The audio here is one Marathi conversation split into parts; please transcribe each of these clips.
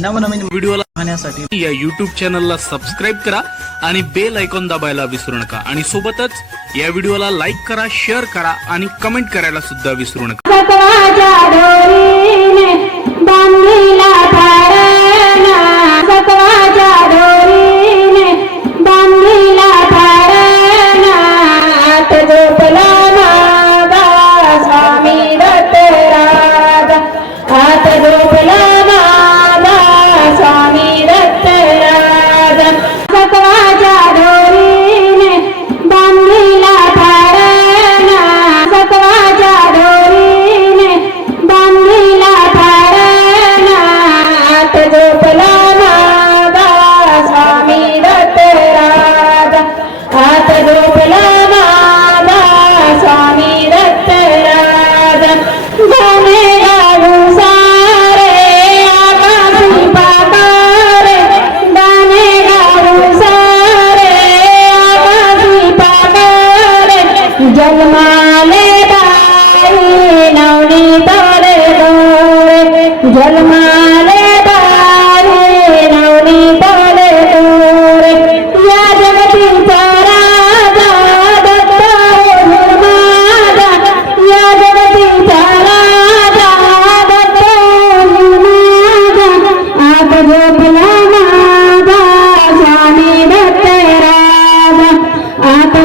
नवनवीन व्हिडिओला पाहण्यासाठी या युट्यूब चॅनलला सबस्क्राईब करा आणि बेल ऐकॉन दाबायला विसरू नका. आणि सोबतच या व्हिडिओला लाईक करा शेअर करा आणि कमेंट करायला सुद्धा विसरू नका.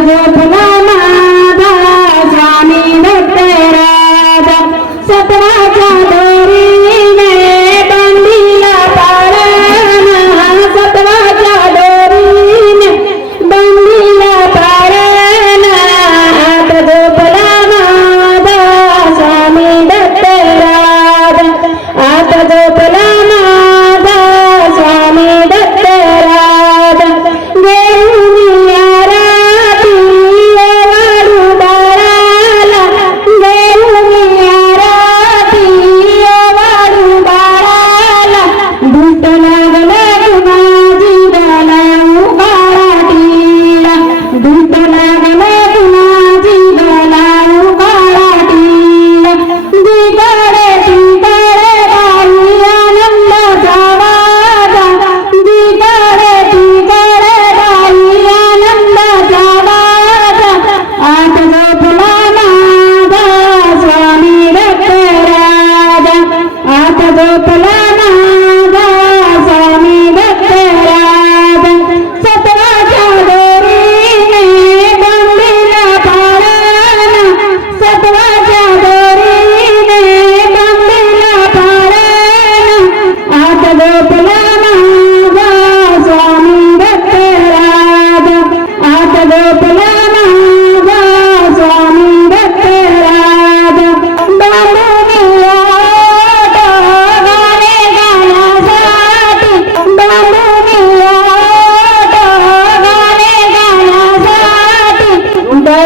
দেব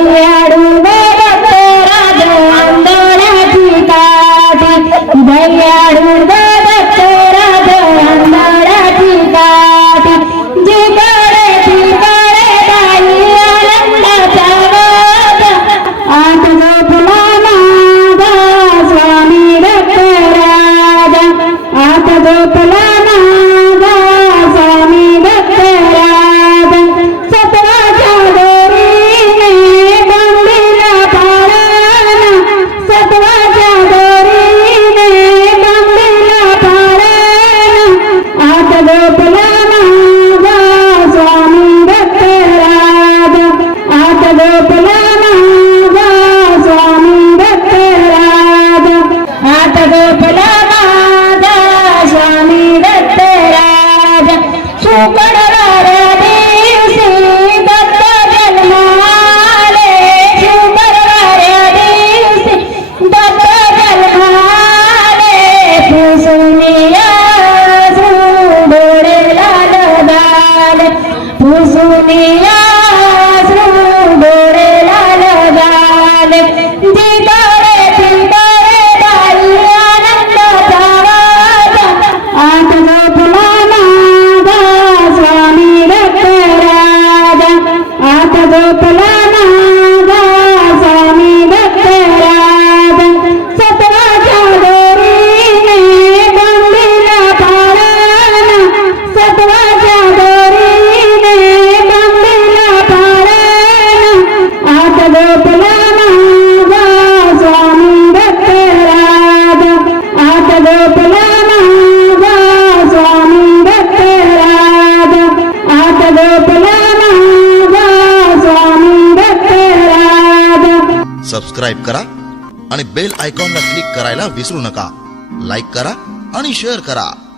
ధన్యాడు దేవతరాజు అందర టీకాది ధన్యాడు దేవతరాజు అందర టీకాది జిగడే జిగడే దాయి ఆనంద చావాద ఆతగోపుమాన స్వామి రక్తరాజ ఆతగోపుమాన ಕೊಡ सबस्क्राईब करा आणि बेल आयकॉनला क्लिक करायला विसरू नका. लाईक करा आणि शेअर करा.